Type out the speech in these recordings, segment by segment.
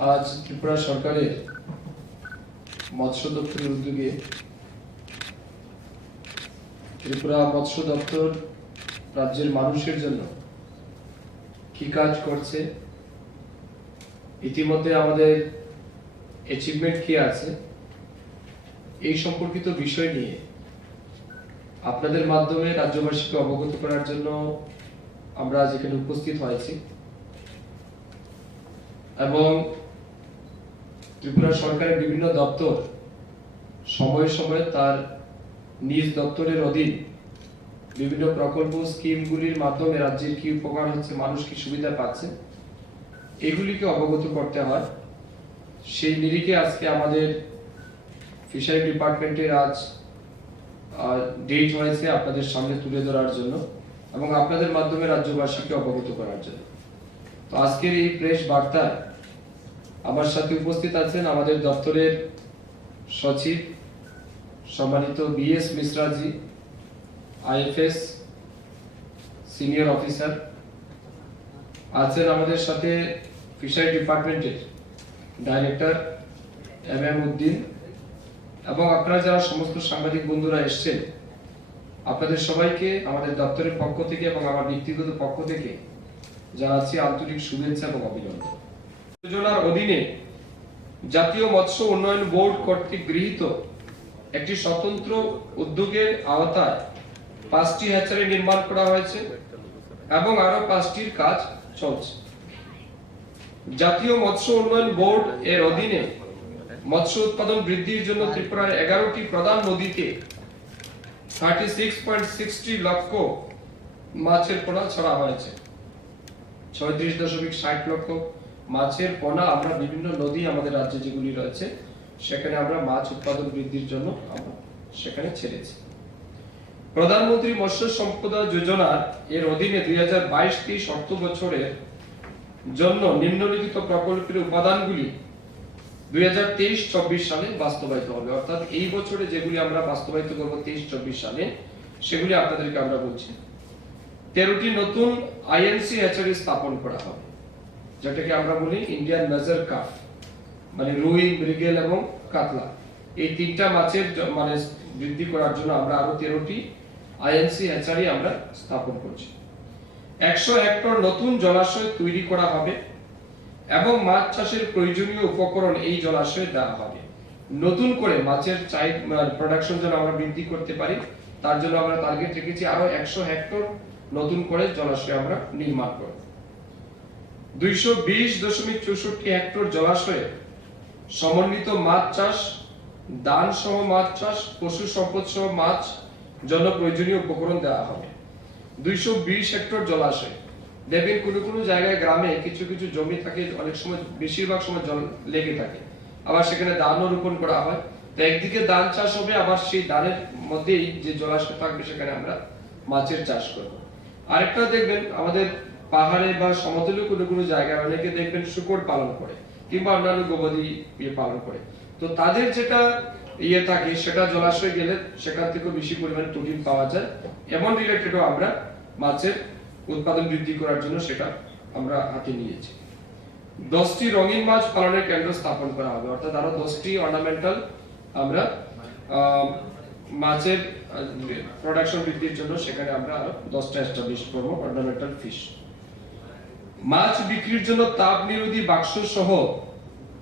আজ ত্রিপুরা সরকারের মৎস্য দপ্তরের উদ্যোগে ত্রিপুরা মৎস্য দপ্তর রাজ্যের মানুষের জন্য কি কাজ করছে, ইতিমধ্যে আমাদের অ্যাচিভমেন্ট কি আছে, এই সম্পর্কিত বিষয় নিয়ে আপনাদের মাধ্যমে রাজ্যবাসীকে অবগত করার জন্য আমরা আজ এখানে উপস্থিত হয়েছি। এবং ত্রিপুরা সরকারের বিভিন্ন দপ্তর সময়ে সময়ে তার নিজ দপ্তরের অধীন বিভিন্ন প্রকল্প স্কিমগুলির মাধ্যমে রাজ্যের কি উপকার হচ্ছে, মানুষ কি সুবিধা পাচ্ছে, এগুলিকে অবগত করতে হয়। সেই নিরিখে আজকে আমাদের ফিশারি ডিপার্টমেন্টের আজ ডেট হয়েছে আপনাদের সামনে তুলে ধরার জন্য এবং আপনাদের মাধ্যমে রাজ্যবাসীকে অবগত করার জন্য। তো আজকের এই প্রেস বার্তায় আমার সাথে উপস্থিত আছেন আমাদের দপ্তরের সচিব সম্মানিত বিএস মিশ্রাজি, আইএফএস সিনিয়র অফিসার আছেন আমাদের সাথে ফিশারি ডিপার্টমেন্টের ডাইরেক্টর এম উদ্দিন, এবং আপনারা যারা সমস্ত সাংবাদিক বন্ধুরা এসেছেন, আপনাদের সবাইকে আমাদের দপ্তরের পক্ষ থেকে এবং আমার ব্যক্তিগত পক্ষ থেকে জানাচ্ছি আন্তরিক শুভেচ্ছা এবং অভিনন্দন। যোজনার অধীনে জাতীয় মৎস্য উন্নয়ন বোর্ড কর্তৃক গৃহীত একটি স্বতন্ত্র উদ্যোগের আওতায় 5টি হ্যাচারি নির্মাণ করা হয়েছে এবং আরো 5টির কাজ চলছে। জাতীয় মৎস্য উন্নয়ন বোর্ড এর অধীনে মৎস্য উৎপাদন বৃদ্ধির জন্য ত্রিপুরার 11টি প্রধান নদীতে 36.60 লক্ষ মাছের পোনা ছড়া হয়েছে। 36.60 লক্ষ মাছের পোনা আমরা বিভিন্ন নদী আমাদের রাজ্যে যেগুলি রয়েছে সেখানে আমরা মাছ উৎপাদন বৃদ্ধির জন্য আমরা সেখানে ছেড়েছি। প্রধানমন্ত্রী মৎস্য সম্পদ যোজনা এর অধীনে 2022-23 অর্থ বছরের জন্য নিম্নলিখিত প্রকল্পের উপাদানগুলি 2023-24 সালে বাস্তবায়িত হবে। অর্থাৎ এই বছরে যেগুলি আমরা বাস্তবায়িত করব 23-24 সালে, সেগুলি আপনাদেরকে আমরা বলছি। 13টি নতুন আইএনসি হ্যাচারি স্থাপন করা হবে, যেটাকে আমরা বলি ইন্ডিয়ান মেজর কাপ, মানে রুই, মৃগেল এবং কাতলা, এই তিনটা মাছের মানে বৃদ্ধি করার জন্য আমরা আরো 13টি আইএনসি হ্যাচারি আমরা স্থাপন করছি। 100 হেক্টর নতুন জলাশয় তৈরি করা হবে এবং মাছ চাষের প্রয়োজনীয় উপকরণ এই জলাশয়ে দেওয়া হবে। নতুন করে মাছের প্রোডাকশন যেন আমরা বৃদ্ধি করতে পারি, তার জন্য আমরা টার্গেট রেখেছি আরো 100 হেক্টর নতুন করে জলাশয় আমরা নির্মাণ করব। 220.64 হেক্টর জলাশয়ে সমন্বিত মাছ চাষ, দান সহ মাছ চাষ, পশু সম্পদ সহ মাছ জন্য প্রয়োজনীয় উপকরণ দেওয়া হবে। 220 হেক্টর জলাশয়, দেখবেন কোনো জায়গায় গ্রামে কিছু কিছু জমি থাকে, অনেক সময় বেশিরভাগ সময় জল লেগে থাকে, আবার সেখানে ধানও রোপণ করা হয়। তো একদিকে ধান চাষ হবে, আবার সেই ধানের মধ্যেই যে জলাশয় থাকবে সেখানে আমরা মাছের চাষ করব। আরেকটা দেখবেন আমাদের পাহাড়ে বা সমতলে কোনো জায়গায় অনেকে দেখবেন শুকর পালন করে কিংবা অন্যান্য গবাদি পালন করে। তো তাদের যেটা থাকে সেটা জলাশয় গেলে সেখান থেকে বেশি পরিমাণে প্রোটিন পাওয়া যায়। এমন রিলেটেডও আমরা মাছের উৎপাদন বৃদ্ধি করার জন্য সেটা আমরা হাতে নিয়েছি। 10টি রঙিন মাছ পালনের কেন্দ্র স্থাপন করা হবে, অর্থাৎ আরো 10টি অর্নামেন্টাল আমরা মাছের প্রোডাকশন বৃদ্ধির জন্য সেখানে আমরা আরো 10টা এস্টাবলিশ করব অর্নামেন্টাল ফিশ। মাছ বিক্রির জন্য তাপ নিরোধী বাক্স সহ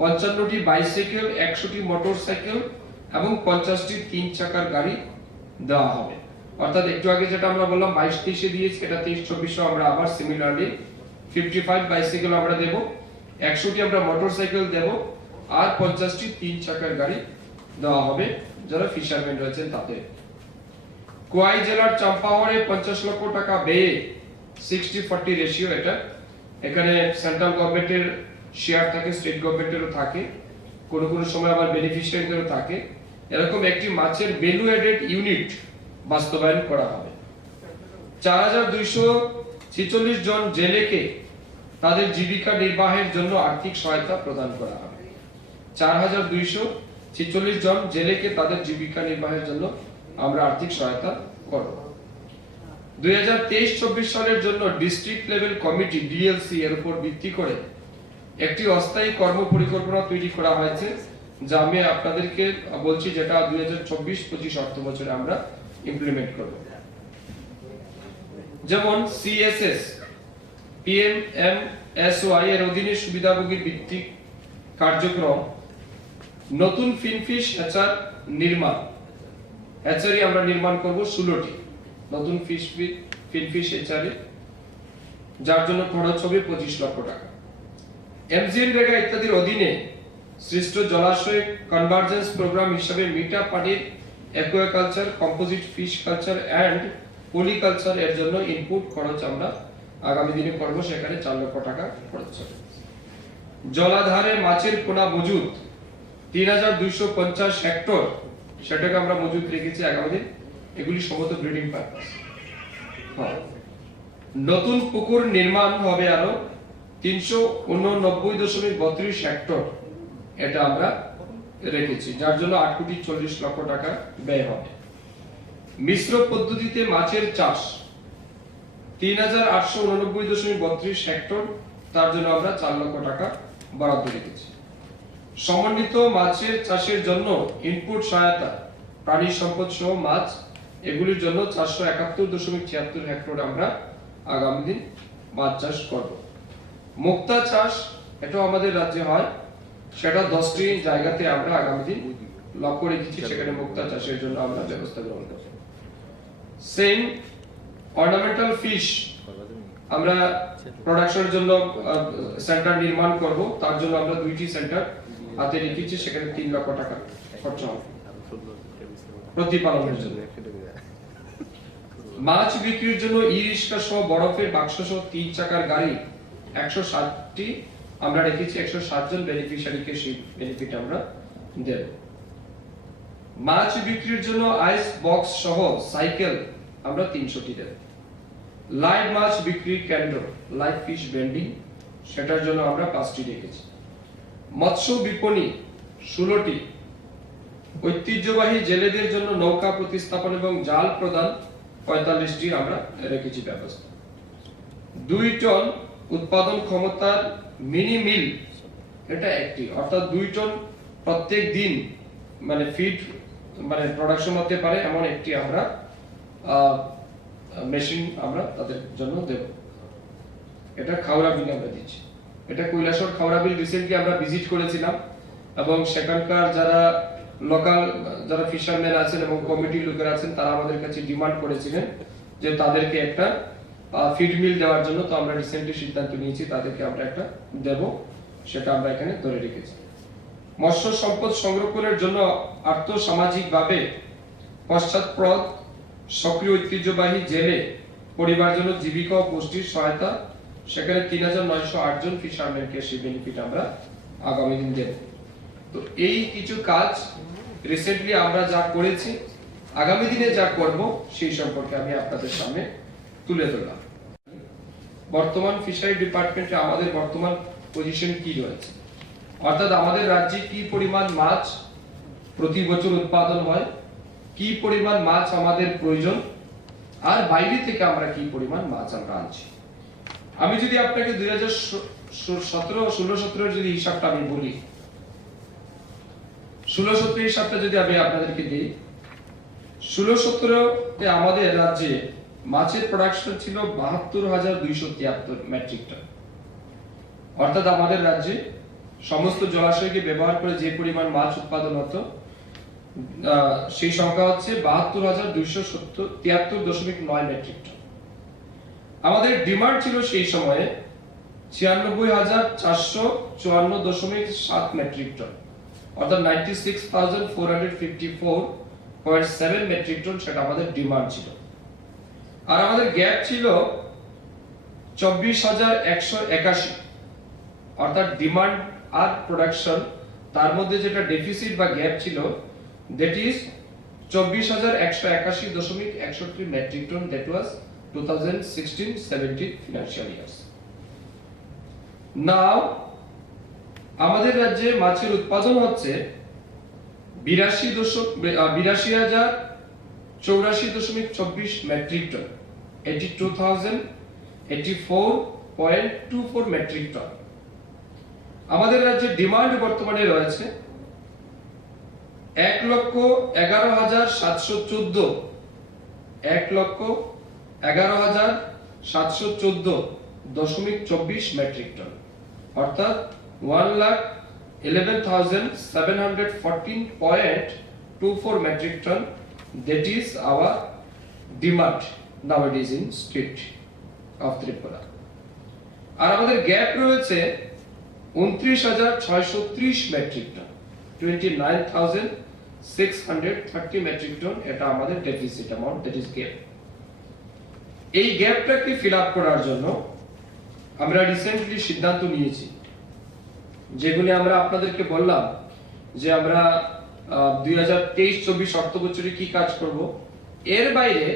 55টি বাইসাইকেল, 100টি মোটরসাইকেল এবং 50টি 3 চাকার গাড়ি দেওয়া হবে। অর্থাৎ একটু আগে যেটা আমরা বললাম 22-23-এ দিয়েছি, এটা 23-24-এ আমরা আবার সিমিলারলি 55 বাইসাইকেল আমরা দেব, 100টি আমরা মোটরসাইকেল দেব, আর 50টি 3 চাকার গাড়ি দেওয়া হবে যারা ফিশারম্যান রয়েছেন তাদের। কোয়াই জেলার চাম্পাওয়ারে 50 লক্ষ টাকা ব্যয়ে 60-40 রেশিও, এটা এখানে সেন্ট্রাল গভর্নমেন্টের শেয়ার থাকে, স্টেট গভর্নমেন্টেরও থাকে, কোনো সময় আবার বেনিফিশিয়ারিদেরও থাকে। এরকম একটি মাছের ভ্যালু এডেড ইউনিট বাস্তবায়ন করা হবে। 4246 জন জেলেকে তাদের জীবিকা নির্বাহের জন্য আর্থিক সহায়তা প্রদান করা হবে। 4246 জন জেলেকে তাদের জীবিকা নির্বাহের জন্য আমরা আর্থিক সহায়তা করব। 2023-24 সালের জন্য ডিস্ট্রিক্ট লেভেল কমিটি ডিএলসি এর উপর ভিত্তি করে একটি অস্থায়ী কর্ম পরিকল্পনা তৈরি করা হয়েছে, যা আমি আপনাদেরকে বলছি, যেটা 2024-25 অর্থ বছরে আমরা ইমপ্লিমেন্ট করব। যেমন সিএসএস পিএমএমএসওয়াই এর অধীনে সুবিধাভোগীর ভিত্তিক কার্যক্রম, নতুন ফিনফিশ হ্যাচার নির্মাণ, হ্যাচারি আমরা নির্মাণ করব 16টি নতুন ফিনফিশ হ্যাচারি, যার জন্য খরচ হবে 25 লক্ষ টাকা। এমজিএনরেগা ইত্যাদির অধীনে সৃষ্ট জলাশয় কনভার্জেন্স প্রোগ্রাম হিসাবে মিঠা পানির aquaculture, composite fish culture and polyculture এর জন্য ইনপুট খরচ আমরা আগামী দিনে করব, সেখানে 4 লক্ষ টাকা খরচ হবে। জলাধারে মাছের পোনা মজুদ 3250 হেক্টর, সেটাকে আমরা মজুদ রেখেছি আগামী দিন, এগুলি সমস্ত ব্রিডিং পারপাস। নতুন পুকুর নির্মাণ হবে আরো 389.32 হেক্টর, এটা আমরা রেখেছি, যার জন্য 8,40,00,000 টাকা ব্যয় হবে। মিশ্র পদ্ধতিতে মাছের চাষ 3,889.32 হেক্টর, তার জন্য আমরা 4 লক্ষ টাকা বরাদ্দ রেখেছি। সমন্বিত মাছের চাষের জন্য ইনপুট সহায়তা, প্রাণী সম্পদ সহ মাছ, এগুলির জন্য 471.76 হেক্টর আমরা আগামী দিন মাছ চাষ করব। মুক্তা চাষ, এটাও আমাদের রাজ্যে হয়, সেটা 10টি জায়গাতে আমরা আগামী দিন লক্ষ্য রেখেছি, সেখানে মুক্তা চাষের জন্য আমরা ব্যবস্থা গ্রহণ করব। সেম অর্নামেন্টাল ফিশ আমরা প্রোডাকশনের জন্য সেন্টার নির্মাণ করব, তার জন্য আমরা 2টি সেন্টার হাতে রেখেছি, সেখানে 3 লক্ষ টাকা খরচ হবে প্রতিপালনের জন্য। মাছ বিক্রির জন্য ই-রিক্সা সহ বরফের বাক্স সহ 3 চাকার গাড়ি 160টি আমরা রেখেছি, 160 জন বেনিফিশিয়ারিকে সেই বেনিফিট আমরা দেব। মাছ বিক্রির জন্য আইস বক্স সহ সাইকেল আমরা 300টি দেব। লাইভ মাছ বিক্রির কেন্দ্র, লাইভ ফিশ ভেন্ডিং, সেটার জন্য আমরা 5টি রেখেছি। মৎস্য বিপণী 16টি, ঐতিহ্যবাহী জেলেদের জন্য নৌকা প্রতিস্থাপন এবং জাল প্রদান 45টি আমরা রেখেছি ব্যবস্থা। 2 টন উৎপাদন ক্ষমতার মিনি মিল, এটা একটি, অর্থাৎ 2 টন প্রত্যেক দিন মানে ফিড মানে প্রোডাকশন হতে পারে এমন একটি আমরা মেশিন আমরা তাদের জন্য দেব। এটা খাওড়া বিল আমরা দিচ্ছি, এটা কৈলাসহর খাওড়া বিল রিসেন্টলি আমরা ভিজিট করেছিলাম, এবং সেখানকার যারা লোকাল যারা ফিশারম্যান আছেন এবং কমিটির লোকেরা আছেন, তারা আমাদের কাছে ডিমান্ড করেছিলেন যে তাদেরকে একটা ফিড মিল দেওয়ার জন্য, তো আমরা রিসেন্টলি সিদ্ধান্ত নিয়েছি তাদেরকে আমরা একটা দেব, সেটা আমরা এখানে ধরে রেখেছি। মৎস্য সম্পদ সংরক্ষণের জন্য আর্থসামাজিকভাবে পশ্চাৎপদ সক্রিয় ঐতিহ্যবাহী জেলে পরিবার জন্য জীবিকা ও পুষ্টির সহায়তা, সেখানে 3,908 জন ফিশারম্যানকে সেই বেনিফিট আমরা আগামী দিন দেব। তো এই কিছু কাজ রিসেন্টলি আমরা যা করেছি, আগামী দিনে যা করব সেই সম্পর্কে আমি আপনাদের সামনে তুলে ধরলাম। বর্তমান ফিশারি ডিপার্টমেন্টে আমাদের বর্তমান পজিশন কি রয়েছে, অর্থাৎ আমাদের রাজ্যে কি পরিমাণ মাছ প্রতি বছর উৎপাদন হয়, কি পরিমাণ মাছ আমাদের প্রয়োজন, আর বাইরে থেকে আমরা কি পরিমাণ মাছ আমরা আনছি। আমি যদি আপনাকে 2016-17 যদি হিসাবটা আমি বলি, 16-17 হিসাবটা যদি আমি আপনাদেরকে দিই, 16-17 আমাদের রাজ্যে মাছের প্রোডাকশন ছিল 72,273 মেট্রিক টন, অর্থাৎ আমাদের রাজ্যে সমস্ত জলাশয়কে ব্যবহার করে যে পরিমাণ মাছ উৎপাদন হতো সেই সংখ্যা হচ্ছে 72,273.9 মেট্রিক টন। আমাদের ডিমান্ড ছিল সেই সময়ে 96,454.7 মেট্রিক টন, অর্থাৎ 96,454.7 মেট্রিক টন, সেটা আমাদের ডিমান্ড ছিল। আর আমাদের গ্যাপ ছিল 24,181, অর্থাৎ ডিমান্ড আর প্রোডাকশন তার মধ্যে যেটা ডেফিসিট বা গ্যাপ ছিল, that is 24,181.61 metric ton, that was 2016-17 financial years. Now আমাদের রাজ্যে মাছের উৎপাদন হচ্ছে 82,084.24 মেট্রিক টন, 82,084.24 মেট্রিক টন। আমাদের রাজ্যে ডিমান্ড বর্তমানে রয়েছে 1,11,714 1,11,714.24 মেট্রিক টন, অর্থাৎ 1,11,714.24 metric ton. That is our demand nowadays in state of Tripura. আর আমাদের গ্যাপ রয়েছে 29,630 মেট্রিক টন, 29,630 মেট্রিক টন। এটা আমাদের deficit amount, that is gap. এই গ্যাপটাকে ফিল আপ করার জন্য আমরা রিসেন্টলি সিদ্ধান্ত নিয়েছি, যেগুলি আমরা আপনাদেরকে বললাম যে আমরা 2023-24 অর্থ বছরে কি কাজ করব। এর বাইরে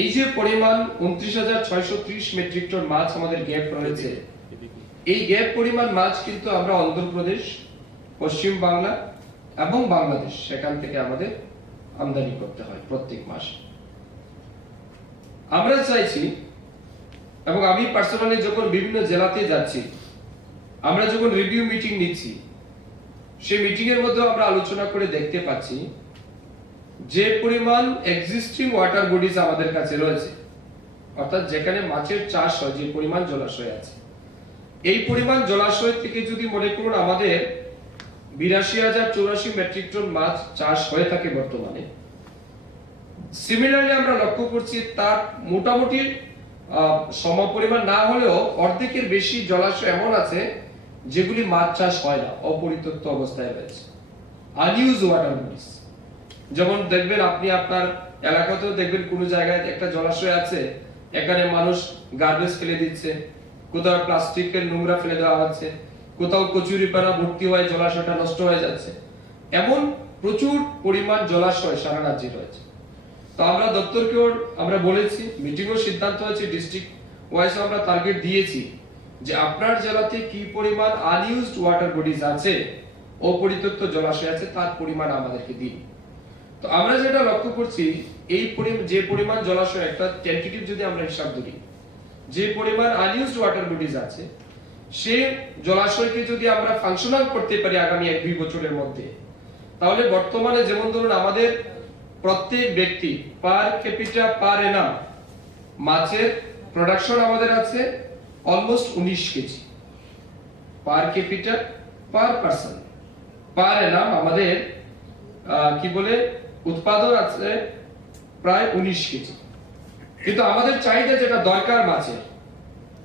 এই যে পরিমাণ 29,630 মেট্রিক টন মাছ আমাদের গ্যাপ রয়েছে, এই গ্যাপ পরিমাণ মাছ কিন্তু আমরা অন্ধ্রপ্রদেশ, পশ্চিম বাংলা এবং বাংলাদেশ, সেখান থেকে আমাদের আমদানি করতে হয় প্রত্যেক মাসে। আমরা চাইছি, এবং আমি পার্সোনালি যখন বিভিন্ন জেলাতে যাচ্ছি, আমরা যখন রিভিউ মিটিং নিচ্ছি, সেই মিটিং এর মধ্যে আমরা আলোচনা করে দেখতে পাচ্ছি যে পরিমাণ এক্সিস্টিং ওয়াটার বডিজ আমাদের কাছে রয়েছে, অর্থাৎ যেখানে মাছের চাষ হয়, যে পরিমাণ জলাশয় আছে, এই পরিমাণ জলাশয় থেকে যদি মনে করুন আমাদের 82,084 মেট্রিক টন মাছ চাষ হয়ে থাকে বর্তমানে, সিমিলারলি আমরা লক্ষ্য করছি তার মোটামুটি সমপরিমাণ না হলেও অর্ধেকের বেশি জলাশয় এমন আছে যেগুলি মাছ চাষ হয় না, অপরিত্যক্ত অবস্থায় রয়েছে, আনইউজ ওয়াটার বডিজ। যেমন দেখবেন আপনি আপনার এলাকাতেও দেখবেন কোন জায়গায় একটা জলাশয় আছে, এখানে মানুষ গার্বেজ ফেলে দিচ্ছে, কোথাও প্লাস্টিকের নোংরা ফেলে দেওয়া হচ্ছে, কোথাও কচুরিপানা ভর্তি হয়ে জলাশয়টা নষ্ট হয়ে যাচ্ছে। এমন প্রচুর পরিমাণ জলাশয় সারা রাজ্যে রয়েছে। তো আমরা দপ্তরকেও আমরা বলেছি, মিটিংও সিদ্ধান্ত হয়েছে, ডিস্ট্রিক্ট ওয়াইজ আমরা টার্গেট দিয়েছি যে আপনার জেলাতে কি পরিমাণ আনইউজড ওয়াটার বডিজ আছে, অপরিত্যক্ত জলাশয় আছে, তার পরিমাণ আমাদেরকে দিন। তো আমরা যেটা লক্ষ্য করছি, এই যে পরিমাণ জলাশয়, একটা টেন্টেটিভ যদি আমরা হিসাব ধরি, যে পরিমাণ আনইউজড ওয়াটার বডিজ আছে, সেই জলাশয়কে যদি আমরা ফাংশনাল করতে পারি আগামী 1-2 বছরের মধ্যে, তাহলে বর্তমানে যেমন ধরুন আমাদের প্রত্যেক ব্যক্তি পার ক্যাপিটা পার এনাম মাছের প্রোডাকশন আমাদের আছে almost 19 KG per capita per person, per annum আমাদের কি বলে উৎপাদন আছে প্রায় 19 কেজি। কিন্তু আমাদের চাহিদা যেটা দরকার মাছের,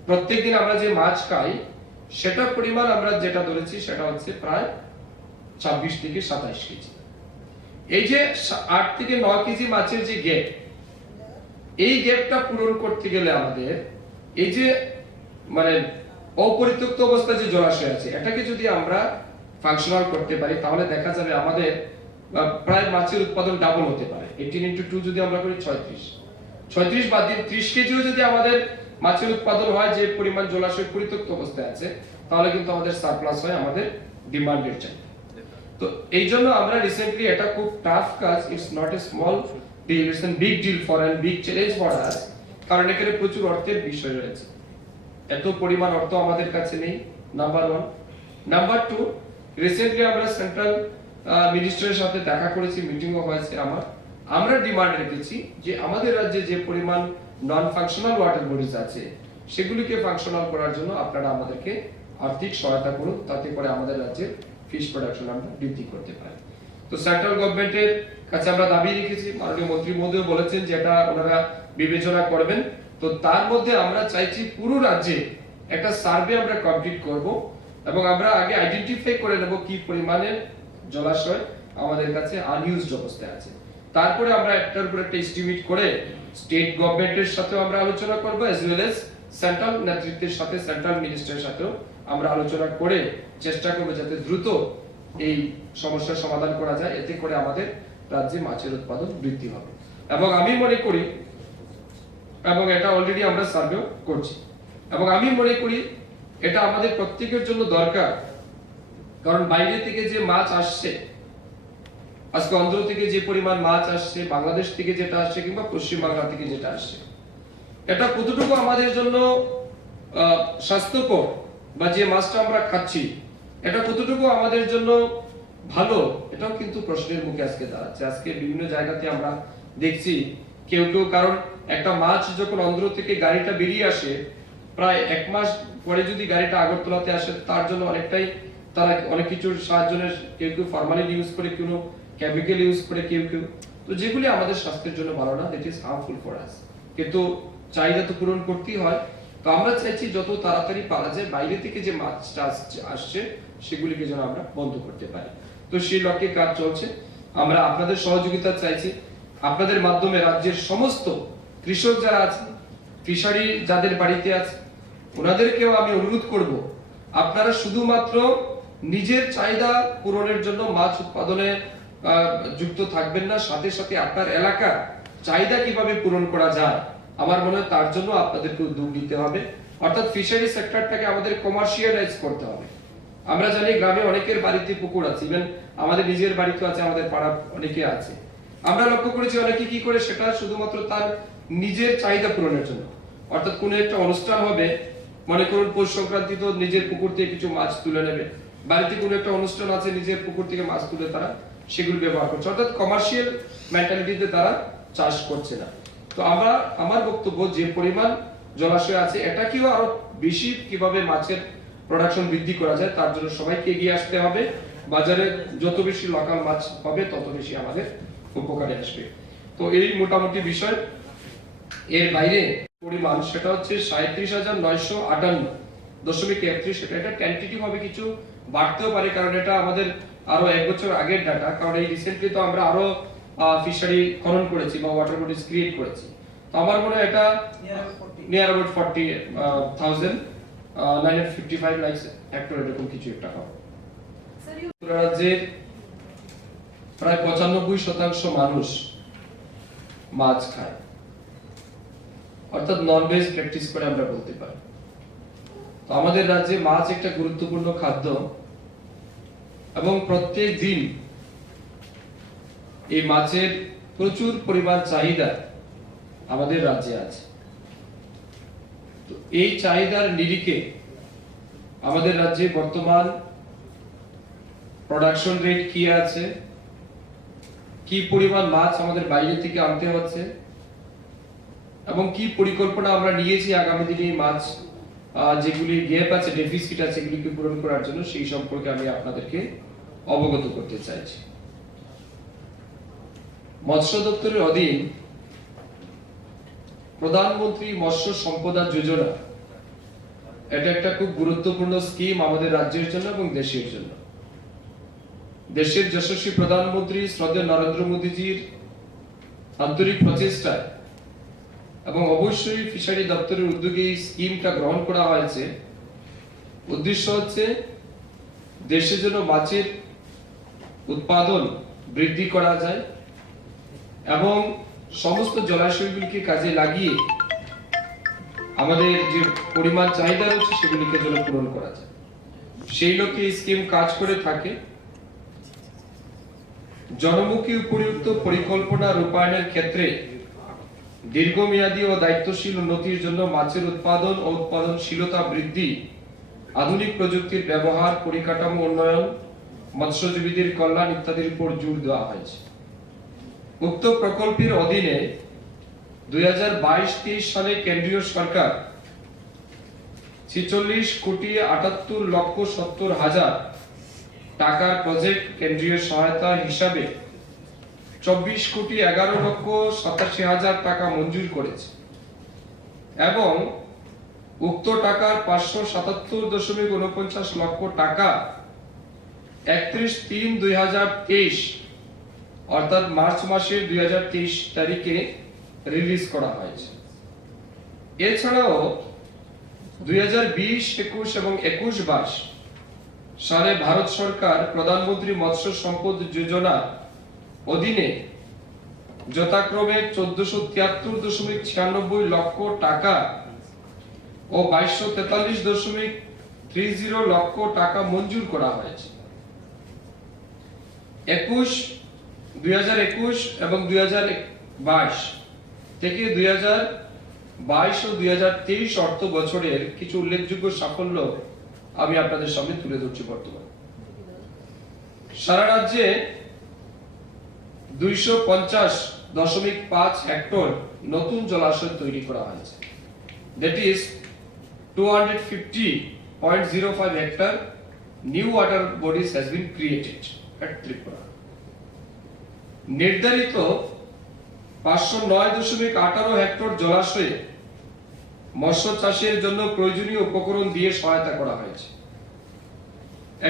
প্রত্যেকদিন আমরা যে মাছ খাই, সেটা পরিমাণ আমরা যেটা ধরেছি সেটা হচ্ছে প্রায় 26 থেকে 27 কেজি। এই যে 8 থেকে 9 কেজি মাছের যে গ্যাপ, এই গ্যাপটা পূরণ করতে গেলে আমাদের এই যে মানে অপরিত্যক্ত অবস্থায় যে জলাশয় আছে, এটাকে যদি আমরা ফাংশনাল করতে পারি, তাহলে দেখা যাবে আমাদের প্রায় মাছের উৎপাদন ডাবল হতে পারে। 18 into 2 যদি আমরা করি 36 বাদ দিয়ে 30 কেজিও যদি আমাদের মাছের উৎপাদন হয়, যে পরিমাণ জলাশয় পরিত্যক্ত অবস্থায় আছে, তাহলে কিন্তু আমাদের সারপ্লাস হয় আমাদের ডিমান্ডের চাইতে। তো এই জন্য আমরা রিসেন্টলি, এটা খুব টাফ কাজ, it's not a small deal, it's a big deal for and big challenge for us, কারণ এখানে প্রচুর অর্থের বিষয় রয়েছে। এত পরিমাণ অর্থ আমাদের কাছে নেই, নাম্বার 1। নাম্বার 2, রিসেন্টলি আমরা সেন্ট্রাল মিনিস্টারের সাথে দেখা করেছি, মিটিংও হয়েছে আমরা ডিমান্ড রেখেছি যে আমাদের রাজ্যে যে পরিমাণ নন ফাংশনাল ওয়াটার বডিজ আছে, সেগুলিকে ফাংশনাল করার জন্য আপনারা আমাদেরকে আর্থিক সহায়তা করুন, তাতে করে আমাদের রাজ্যে ফিশ প্রোডাকশন আমরা বৃদ্ধি করতে পারি। তো সেন্ট্রাল গভর্নমেন্টের কাছে আমরা দাবি রেখেছি, মাননীয় মন্ত্রী মহোদয় বলেছেন যে এটা ওনারা বিবেচনা করবেন। তো তার মধ্যে আমরা চাইছি পুরো রাজ্যে একটা সার্ভে আমরা কমপ্লিট করব, এবং আমরা আগে আইডেন্টিফাই করে নেব কি পরিমাণের জলাশয় আমাদের কাছে আনইউজড অবস্থায় আছে। তারপরে আমরা একটার উপর একটা এস্টিমেট করে স্টেট গভর্নমেন্টের সাথে আমরা আলোচনা করব, অ্যাজ ওয়েল এজ সেন্ট্রাল নেতৃত্বের সাথে, সেন্ট্রাল মিনিস্টারের সাথেও আমরা আলোচনা করে চেষ্টা করব যাতে দ্রুত এই সমস্যার সমাধান করা যায়। এতে করে আমাদের রাজ্যে মাছের উৎপাদন বৃদ্ধি হবে। এবং আমি মনে করি, এবং এটা অলরেডি আমরা সার্ভেও করছি, এবং আমি মনে করি এটা আমাদের প্রত্যেকের জন্য দরকার। কারণ বাইরে থেকে যে মাছ আসছে, আজকে অন্ধ্র থেকে যে পরিমাণ মাছ আসছে, বাংলাদেশ থেকে যেটা আসছে, কিংবা পশ্চিম বাংলা থেকে যেটা আসছে, এটা কতটুকু আমাদের জন্য স্বাস্থ্যকর, বা যে মাছটা আমরা খাচ্ছি এটা কতটুকু আমাদের জন্য ভালো, এটাও কিন্তু প্রশ্নের মুখে আজকে দাঁড়াচ্ছে। আজকে বিভিন্ন জায়গাতে আমরা দেখছি কেউ কেউ, কারণ একটা মাছ যখন অন্ধ্র থেকে গাড়িটা বেরিয়ে আসে প্রায় 1 মাস পরে যদি গাড়িটা আগরতলাতে আসে, তার জন্য অনেকটাই তারা অনেক কিছুর সাহায্য নেয়। কেউ কেউ ফরমালিন ইউজ করে, কেউ কেমিক্যাল ইউজ করে, কেউ কেউ, তো যেগুলি আমাদের স্বাস্থ্যের জন্য ভালো না, that is harmful for us. কিন্তু চাহিদা তো পূরণ করতেই হয়। তো আমরা চাইছি যত তাড়াতাড়ি পারা যায় বাইরে থেকে যে মাছটা আসছে সেগুলিকে যেন আমরা বন্ধ করতে পারি। তো সেই লক্ষ্যে কাজ চলছে। আমরা আপনাদের সহযোগিতা চাইছি। আপনাদের মাধ্যমে রাজ্যের সমস্ত কৃষক যারা আছেন, ফিশারি যাদের বাড়িতে আছে, ওনাদেরকেও আমি অনুরোধ করব, আপনারা শুধুমাত্র নিজের চাহিদা পূরণের জন্য মাছ উৎপাদনে যুক্ত থাকবেন না, সাথে সাথে আপনার এলাকার চাহিদা কিভাবে পূরণ করা যায় আমার মনে হয় তার জন্য আপনাদেরকে উদ্যোগ নিতে হবে। অর্থাৎ ফিশারি সেক্টরটাকে আমাদের কমার্শিয়ালাইজ করতে হবে। আমরা জানি গ্রামে অনেকের বাড়িতে পুকুর আছে, ইভেন আমাদের নিজের বাড়িতে আছে, আমাদের পাড়া অনেকে আছে। আমরা লক্ষ্য করেছি অনেকে কি করে সেটা শুধুমাত্র তার নিজের চাহিদা পূরণের জন্য, অর্থাৎ কোনো একটা অনুষ্ঠান হবে, মনে করুন পৌষ সংক্রান্তি, তো নিজের পুকুর থেকে কিছু মাছ তুলে নেবে, বাড়িতে কোনো একটা অনুষ্ঠান আছে, নিজের পুকুর থেকে মাছ তুলে তারা সেগুলো ব্যবহার করছে, অর্থাৎ কমার্শিয়াল মেন্টালিটিতে তারা চাষ করছে না। তো আমার বক্তব্য, যে পরিমাণ জলাশয় আছে এটাকেও আরো বেশি কিভাবে মাছের প্রোডাকশন বৃদ্ধি করা যায় তার জন্য সবাইকে এগিয়ে আসতে হবে। বাজারে যত বেশি লোকাল মাছ হবে তত বেশি আমাদের উপকারে আসবে। তো এই মোটামুটি বিষয়। এর বাইরে পরিমাণ সেটা হচ্ছে 37,958.31, এটা টেন্টেটিভ ভাবে কিছু বাড়তেও পারে, কারণ এটা আমাদের আরো 1 বছর আগের ডাটা, কারণ এই রিসেন্টলি তো আমরা আরো ফিশারি খনন করেছি বা ওয়াটার বডিজ ক্রিয়েট করেছি। তো আমার মনে হয় এটা নিয়ার অ্যাবাউট 40,955 লাইকস হেক্টর এরকম কিছু একটা হবে। রাজ্যের প্রায় 95% মানুষ মাছ খায়, অর্থাৎ নন ভেজ প্র্যাকটিস করে আমরা বলতে পারি। তো আমাদের রাজ্যে মাছ একটা গুরুত্বপূর্ণ খাদ্য এবং প্রত্যেক দিন এই মাছের প্রচুর পরিমাণ চাহিদা আমাদের রাজ্যে আছে। তো এই চাহিদার নিরিখে আমাদের রাজ্যে বর্তমান প্রোডাকশন রেট কি আছে, কি পরিমাণ মাছ আমাদের বাইরে থেকে আনতে হচ্ছে এবং কি পরিকল্পনা আমরা নিয়েছি আগামী দিনে মাছ যেগুলি গ্যাপ আছে, ডেফিসিট আছে, এগুলিকে পূরণ করার জন্য, সেই সম্পর্কে আমি আপনাদেরকে অবগত করতে চাইছি। মৎস্য দপ্তরের অধীন প্রধানমন্ত্রী মৎস্য সম্পদা যোজনা, এটা একটা খুব গুরুত্বপূর্ণ স্কিম আমাদের রাজ্যের জন্য এবং দেশের জন্য। দেশের যশস্বী প্রধানমন্ত্রী শ্রদ্ধেয় নরেন্দ্র মোদীজির আন্তরিক প্রচেষ্টায় এবং অবশ্যই ফিশারি দপ্তরের উদ্যোগে এই স্কিমটা গ্রহণ করা হয়েছে। উদ্দেশ্য হচ্ছে দেশে যেন মাছের উৎপাদন বৃদ্ধি করা যায় এবং সমস্ত জলাশয়গুলিকে কাজে লাগিয়ে আমাদের যে পরিমাণ চাহিদা রয়েছে সেগুলিকে যেন পূরণ করা যায়, সেই লক্ষ্যে এই স্কিম কাজ করে থাকে। জনমুখী উপযুক্ত পরিকল্পনা রূপায়ণের ক্ষেত্রে দীর্ঘমেয়াদী ও দায়িত্বশীল উন্নতির জন্য মাছের উৎপাদন ও উৎপাদনশীলতা বৃদ্ধি, আধুনিক প্রযুক্তির ব্যবহার, পরিকাঠামো উন্নয়ন, মৎস্যজীবীদের কল্যাণ ইত্যাদির উপর জোর দেওয়া হয়েছে। উক্ত প্রকল্পের অধীনে 2022-23 সালে কেন্দ্রীয় সরকার 46,78,70,000 টাকার প্রজেক্ট কেন্দ্রীয় সহায়তা হিসাবে 24,11,87,000 টাকা মঞ্জুর করেছে এবং উক্ত টাকার 577.49 লক্ষ টাকা 31/3/2023 অর্থাৎ মার্চ মাসের 2023 তারিখে রিলিজ করা হয়েছে। এছাড়াও 2020-21 এবং 21-22 সালে ভারত সরকার প্রধানমন্ত্রী মৎস্য সম্পদ যোজনা অধীনে যথাক্রমে 1473.96 লক্ষ টাকা ও 2243.30 লক্ষ টাকা মঞ্জুর করা হয়েছে। 2021 এবং 2022 থেকে 2022 ও 2023 অর্থ বছরের কিছু উল্লেখযোগ্য সাফল্য আমি আপনাদের সামনে তুলে ধরছি। বর্তমানে সারা রাজ্যে 250.5 হেক্টর নতুন জলাশয় তৈরি করা হয়েছে। That is 250.05 hectare new water bodies has been created at Tripura. নির্ধারিত 509.18 হেক্টর জলাশয়ে মৎস্য চাষের জন্য প্রয়োজনীয় উপকরণ দিয়ে সহায়তা করা হয়েছে।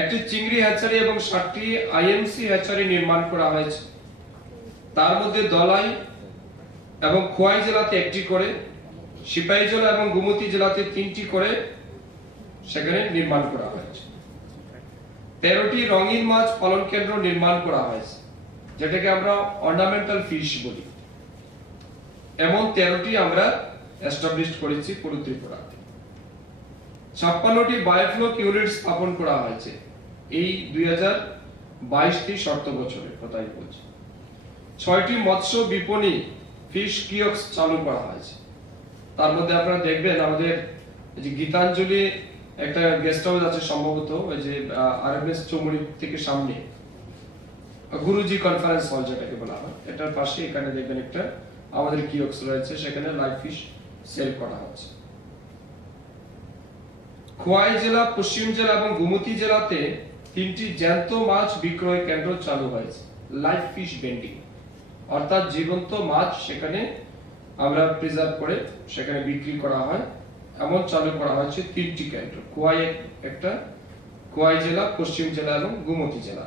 একটি চিংড়ি হ্যাচারি এবং 60টি আইএমসি হ্যাচারি নির্মাণ করা হয়েছে। তার মধ্যে দলাই এবং খোয়াই জেলাতে একটি করে, সিপাহীজলা এবং গোমতী জেলাতে 3টি করে সেখানে নির্মাণ করা হয়েছে। 13টি রঙিন মাছ পালন কেন্দ্র নির্মাণ করা হয়েছে, যেটাকে আমরা অর্নামেন্টাল ফিশ বলি। এমন 13টি আমরা এস্টাবলিশ করেছি পুরো ত্রিপুরাতে। 56টি বায়োফ্লক ইউনিট স্থাপন করা হয়েছে এই 2022 অর্থ বছরের কথাই বলছি। 6টি মৎস্য বিপণী ফিশ কিয়স্ক চালু করা হয়েছে। তার মধ্যে আপনারা দেখবেন আমাদের যে গীতাঞ্জলি একটা গেস্ট হাউস আছে, সম্ভবত ওই যে আরএমএস চৌমুড়ি থেকে সামনে গুরুজি কনফারেন্স হল যেটাকে বলা হয়, এটার পাশে এখানে দেখবেন একটা আমাদের কিয়স্ক রয়েছে, সেখানে লাইভ ফিশ সেল করা হচ্ছে। খোয়াই জেলা, পশ্চিম জেলা এবং গোমতী জেলাতে 3টি জ্যান্ত মাছ বিক্রয় কেন্দ্র চালু হয়েছে। লাইভ ফিশ ভেন্ডিং অর্থাৎ জীবন্ত মাছ সেখানে আমরা প্রিজার্ভ করে সেখানে বিক্রি করা হয়, এমন চালু করা হয়েছে 3টি কেন্দ্র। খোয়াই জেলা, পশ্চিম জেলা এবং গোমতী জেলা।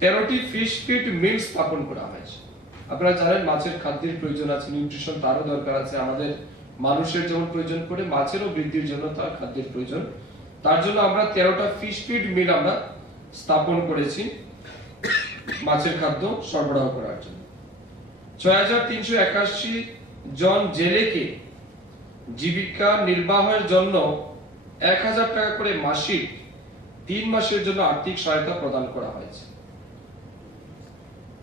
13টি ফিশ ফিড মিল স্থাপন করা হয়েছে। আপনারা জানেন মাছের খাদ্যের প্রয়োজন আছে, নিউট্রিশন তারও দরকার আছে। আমাদের মানুষের যেমন প্রয়োজন পড়ে, মাছেরও বৃদ্ধির জন্য তার খাদ্যের প্রয়োজন। তার জন্য আমরা 13টা ফিশ ফিড মিল আমরা স্থাপন করেছি মাছের খাদ্য সরবরাহ করার জন্য। 6381 জন জেলেকে জীবিকা নির্বাহের জন্য 1000 টাকা করে মাসিক 3 মাসের জন্য আর্থিক সহায়তা প্রদান করা হয়েছে।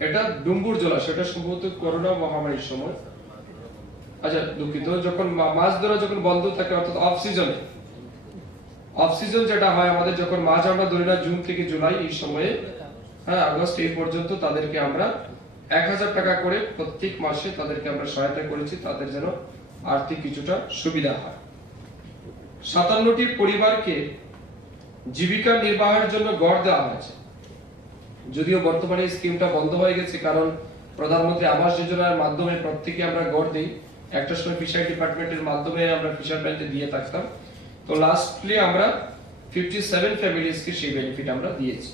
এটা ডুম্বুর জলাশয়, এটা সম্ভবত করোনা মহামারীর সময়, আচ্ছা দুঃখিত, যখন মাছ ধরা যখন বন্ধ থাকে অর্থাৎ অফ সিজন যেটা হয় আমাদের, যখন মাছ আমরা ধরি না জুন থেকে জুলাই এই সময়ে, আগস্ট এই পর্যন্ত তাদেরকে আমরা 1000 টাকা করে প্রত্যেক মাসে তাদেরকে আমরা সহায়তা করেছি, তাদের যেন আর্থিক কিছুটা সুবিধা হয়। 57টি পরিবারকে জীবিকা নির্বাহের জন্য গড় দেওয়া হয়েছে। যদিও বর্তমানে এই স্কিমটা বন্ধ হয়ে গেছে, কারণ প্রধানমন্ত্রী আবাস যোজনার মাধ্যমে প্রত্যেকে আমরা গড় দিই। একটা সময় ফিশারি ডিপার্টমেন্টের মাধ্যমে আমরা ফিশার ব্যাংকে দিয়ে থাকতাম। তো লাস্টলি আমরা 57 ফ্যামিলিজকে সেই বেনিফিট আমরা দিয়েছি।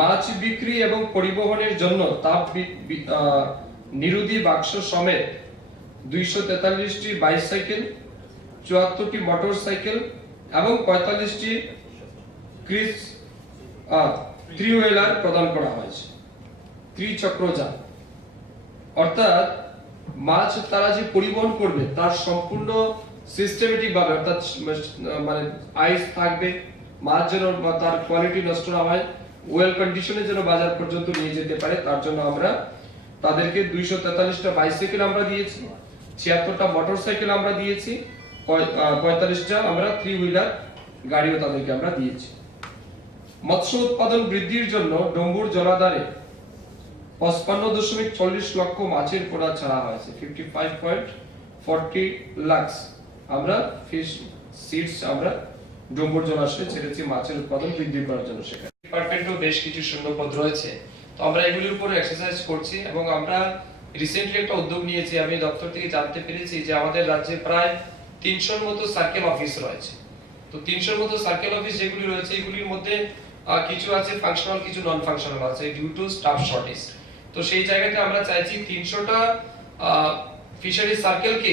মাছ বিক্রি এবং পরিবহনের জন্য তাপ নিরোধী বাক্স সমেত 243টি বাইসাইকেল, 74টি মোটর সাইকেল এবং 45টি ক্রিজ থ্রি হুইলার প্রদান করা হয়েছে। ত্রিচক্রযান অর্থাৎ মাছ তারা যে পরিবহন করবে তার সম্পূর্ণ সিস্টেমেটিক ভাবে, অর্থাৎ মানে আইস থাকবে, মাছ যেন তার কোয়ালিটি নষ্ট না হয়, ওয়েল কন্ডিশনে যেন বাজার পর্যন্ত নিয়ে যেতে পারে, তার জন্য আমরা তাদেরকে 243টা বাইসাইকেল আমরা দিয়েছি, 76টা মোটর সাইকেল আমরা দিয়েছি, 45টা আমরা থ্রি হুইলার গাড়িও তাদেরকে আমরা দিয়েছি। মৎস্য উৎপাদন বৃদ্ধির জন্য ডম্বুর জলাধারে 55.40 লক্ষ মাছের পোনা ছাড়া হয়েছে। 55.40 লাখ আমরা ফিশ সিডস আমরা ডম্বুর জলাশয়ে ছেড়েছি মাছের উৎপাদন বৃদ্ধি করার জন্য। সেখানে ডিপার্টমেন্টও বেশ কিছু শূন্যপদ রয়েছে, তো আমরা এগুলির উপর এক্সারসাইজ করছি এবং আমরা রিসেন্টলি একটা উদ্যোগ নিয়েছি। আমি দপ্তর থেকে জানতে পেরেছি যে আমাদের রাজ্যে প্রায় 300-র মতো সার্কেল অফিস রয়েছে। তো 300-র মতো সার্কেল অফিস যেগুলি রয়েছে এগুলির মধ্যে কিছু আছে ফাংশনাল, কিছু নন ফাংশনাল আছে ডিউ টু স্টাফ শর্টেজ। তো সেই জায়গাতে আমরা চাইছি 300টা ফিশারি সার্কেলকে